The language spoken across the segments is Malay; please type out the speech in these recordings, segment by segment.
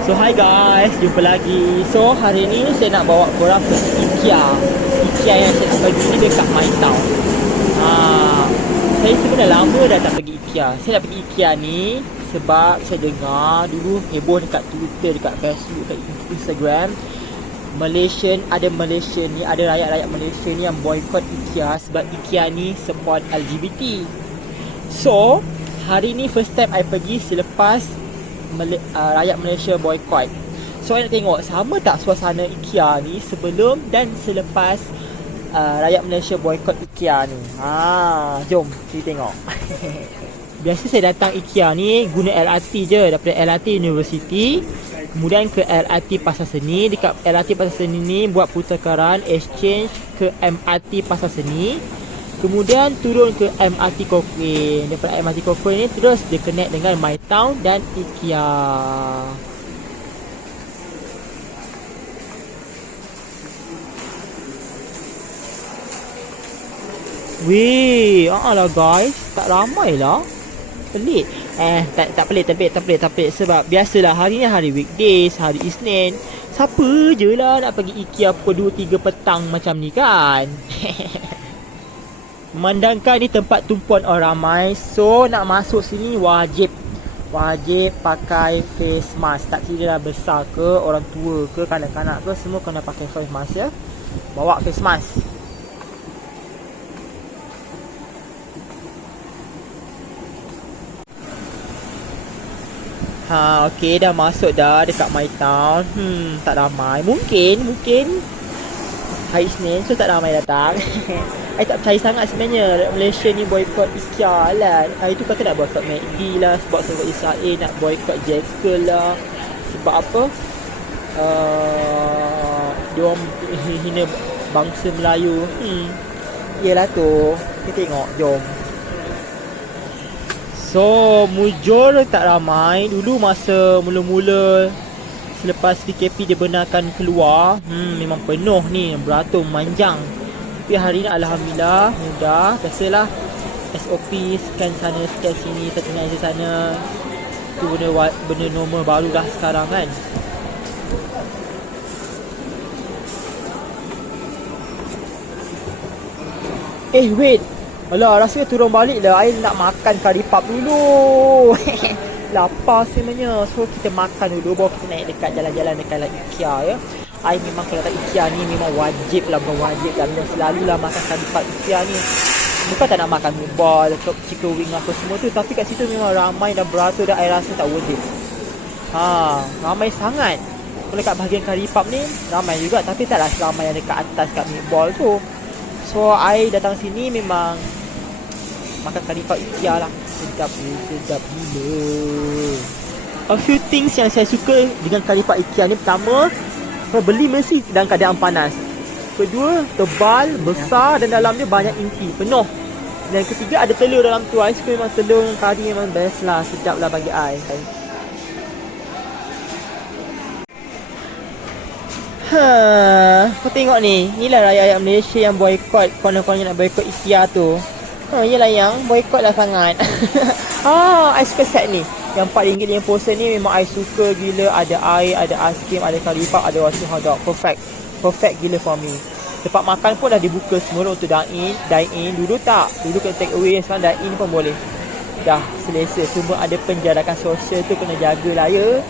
So hi guys, jumpa lagi. So hari ni saya nak bawa korang pergi Ikea. Ikea yang saya nak pergi ni dekat MYTOWN. Saya sebenarnya lama dah tak pergi Ikea. Saya nak pergi Ikea ni sebab saya dengar dulu heboh dekat Twitter, dekat Facebook, dekat Instagram, Malaysia ni, ada rakyat-rakyat Malaysia ni yang boikot Ikea sebab Ikea ni support LGBT. So hari ni first time I pergi selepas rakyat Malaysia boikot. So I nak tengok sama tak suasana Ikea ni sebelum dan selepas rakyat Malaysia boikot Ikea ni. Jom kita tengok. Biasa saya datang Ikea ni guna LRT je, daripada LRT University kemudian ke LRT Pasar Seni. Dekat LRT Pasar Seni ni buat pertukaran exchange ke MRT Pasar Seni, kemudian turun ke MRT Cochrane. Daripada MRT Cochrane ni terus dia connect dengan MYTOWN dan Ikea. Weh, lah guys, tak ramai lah. Pelik. Tak pelik. Sebab biasalah hari ni hari weekdays, hari Isnin. Siapa je lah nak pergi Ikea pukul 2-3 petang macam ni kan. Memandangkan ni tempat tumpuan orang ramai, so nak masuk sini wajib pakai face mask. Tak kira dah besar ke, orang tua ke, kanak-kanak ke, semua kena pakai face mask ya. Bawa face mask. Okey, dah masuk dah dekat MYTOWN. Tak ramai. Mungkin hari Isnin, so tak ramai datang. I tak percaya sangat sebenarnya Malaysia ni boikot Ikea lah. Hari tu kata nak boikot McD lah, sebab sebab Israel nak boikot Jekyll lah. Sebab apa? Dia orang hina bangsa Melayu. Yelah tu. Kita tengok, jom. So, mujur tak ramai. Dulu masa mula-mula selepas PKP dibenarkan keluar, memang penuh ni, beratur memanjang. Tapi hari ni alhamdulillah mudah. Biasalah SOP, scan sana, scan sini, sanitizer sana. Itu benda normal baru dah sekarang kan. Wait. Alah, rasanya turun balik lah. I nak makan kari pap dulu. Lapar sebenarnya. So kita makan dulu, baru kita naik dekat jalan-jalan dekat Ikea ya. I memang kalau tak Ikea ni memang wajib lah, bukan wajib lah, memang selalulah makan kari pap Ikea ni. Bukan tak nak makan meatball, chicken wing apa semua tu, tapi kat situ memang ramai dan beratur dan I rasa tak worth it. Ramai sangat. Kalau kat bahagian kari pap ni ramai juga, tapi taklah seramai yang dekat atas kat meatball tu. So I datang sini memang makan kari pap Ikea lah. Sedap gila. A few things yang saya suka dengan kari pap Ikea ni. Pertama, kalau beli mesti dalam keadaan panas. Kedua, tebal, besar dan dalam dia banyak inti, penuh. Dan ketiga, ada telur dalam tu. I suka memang telur dengan kari memang best lah. Sedap lah bagi I. Kau tengok ni. Inilah rakyat Malaysia yang boikot. Konon-konon nak boikot Ikea tu. Yelah yang boikot lah sangat. I suka set ni. Yang RM4.50 ni memang I suka gila. Ada air, ada aiskrim, ada kari pap, ada roti hotdog. Perfect gila for me. Tempat makan pun dah dibuka semua untuk dine in. Dulu tak. Dulu kena take away, sekarang dine in pun boleh. Dah selesa. Cuma ada penjarakan sosial tu kena jagalah ya.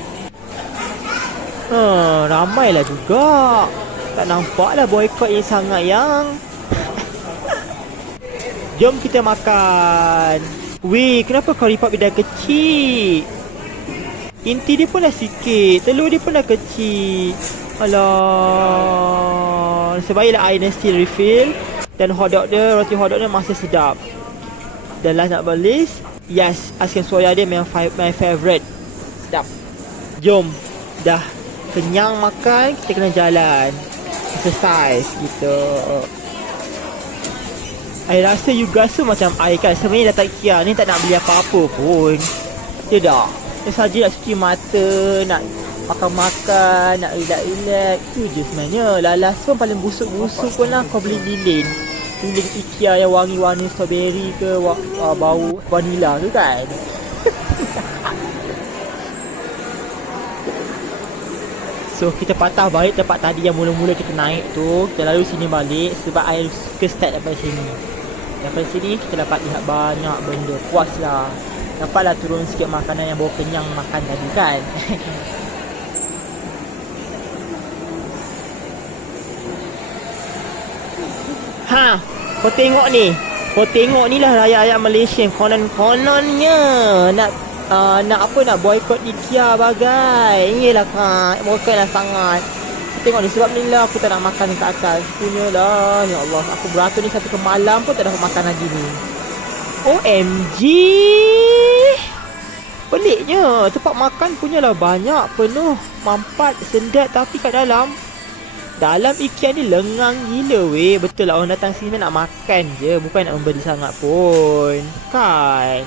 Ramai lah juga. Tak nampak lah boikot yang sangat yang. Jom kita makan. Weh, kenapa kari pap dia dah kecil? Inti dia pun dah sikit, telur dia pun dah kecil. Alah. Sebaiklah air dan still refill. Dan hotdog dia, roti hotdog dia masih sedap. Dan last nak list, yes, aiskrim soya dia memang my favourite. Sedap. Jom. Dah kenyang makan, kita kena jalan. Exercise gitu. I rasa you rasa macam I kan. Sebenarnya datang Ikea ni tak nak beli apa-apa pun. Tidak. Dia saja nak cuci mata, nak makan-makan, nak relax. Itu je sebenarnya. Lalas pun paling busuk-busuk pun lah kau beli lilin Ikea yang wangi-wangi strawberry ke, bau vanila ke kan. So kita patah balik tempat tadi yang mula-mula kita naik tu. Kita lalu sini balik sebab I suka start daripada sini. Daripada sini kita dapat lihat banyak benda. Puas lah. Dapatlah turun sikit makanan yang bawa kenyang makan tadi kan. Ha, kau tengok ni. Kau tengok ni lah rakyat-rakyat Malaysia. Konon-kononnya nak boikot Ikea bagai. Inilah kan, boikot lah sangat. Tengok ni, sebab ni lah aku tak nak makan kat atas. Punyalah, ya Allah. Aku beratur ni sampai ke malam pun tak dapat makan lagi ni. OMG. Peliknya, tempat makan punyalah banyak, penuh, mampat, sendat. Tapi kat dalam Ikea ni lengang gila weh. Betul lah, orang datang sini nak makan je, bukan nak membeli sangat pun. Kan?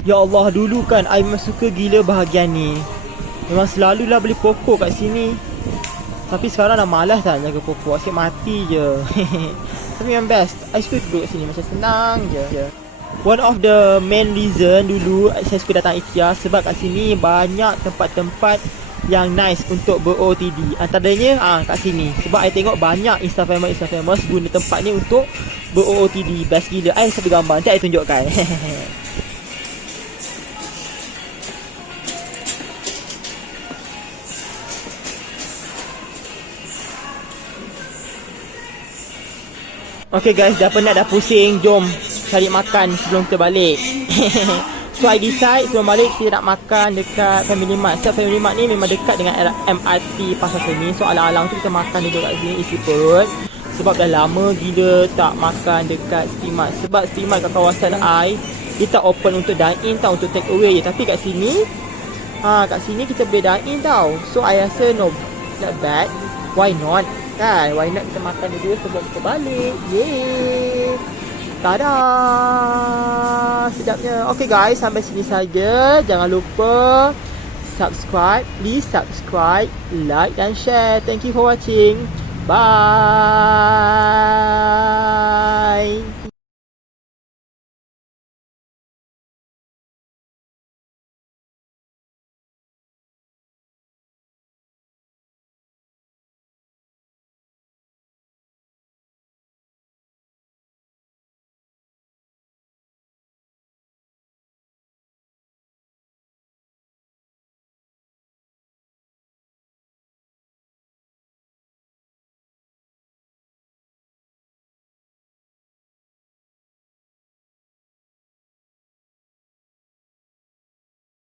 Ya Allah, dulu kan I memang suka gila bahagian ni. Memang selalulah beli pokok kat sini. Tapi sekarang dah malas dah jaga pokok, asyik mati je. Tapi memang best. I suka duduk kat sini macam senang je. One of the main reason dulu saya suka datang Ikea sebab kat sini banyak tempat-tempat yang nice untuk ber-OOTD. Antaranya kat sini. Sebab I tengok banyak Insta-famous guna tempat ni untuk ber-OOTD. Best gila. I sampai gambar, nanti I tunjukkan. Okay guys, dah penat dah pusing. Jom cari makan sebelum kita balik. So I decide sebelum balik kita nak makan dekat Family Mart. Sebab Family Mart ni memang dekat dengan MRT Pasar Seni. So alang-alang tu kita makan duduk kat sini isi perut. Sebab dah lama gila tak makan dekat City Mart. Sebab City Mart kat kawasan I, dia tak open untuk dine in tau, untuk take away je. Tapi kat sini kita boleh dine in tau. So I rasa not bad. Why not? Kan? Why not kita makan dulu sebelum kita balik. Yeay. Tada. Sedapnya. Okay guys, sampai sini saja. Jangan lupa subscribe. Please subscribe, like dan share. Thank you for watching. Bye.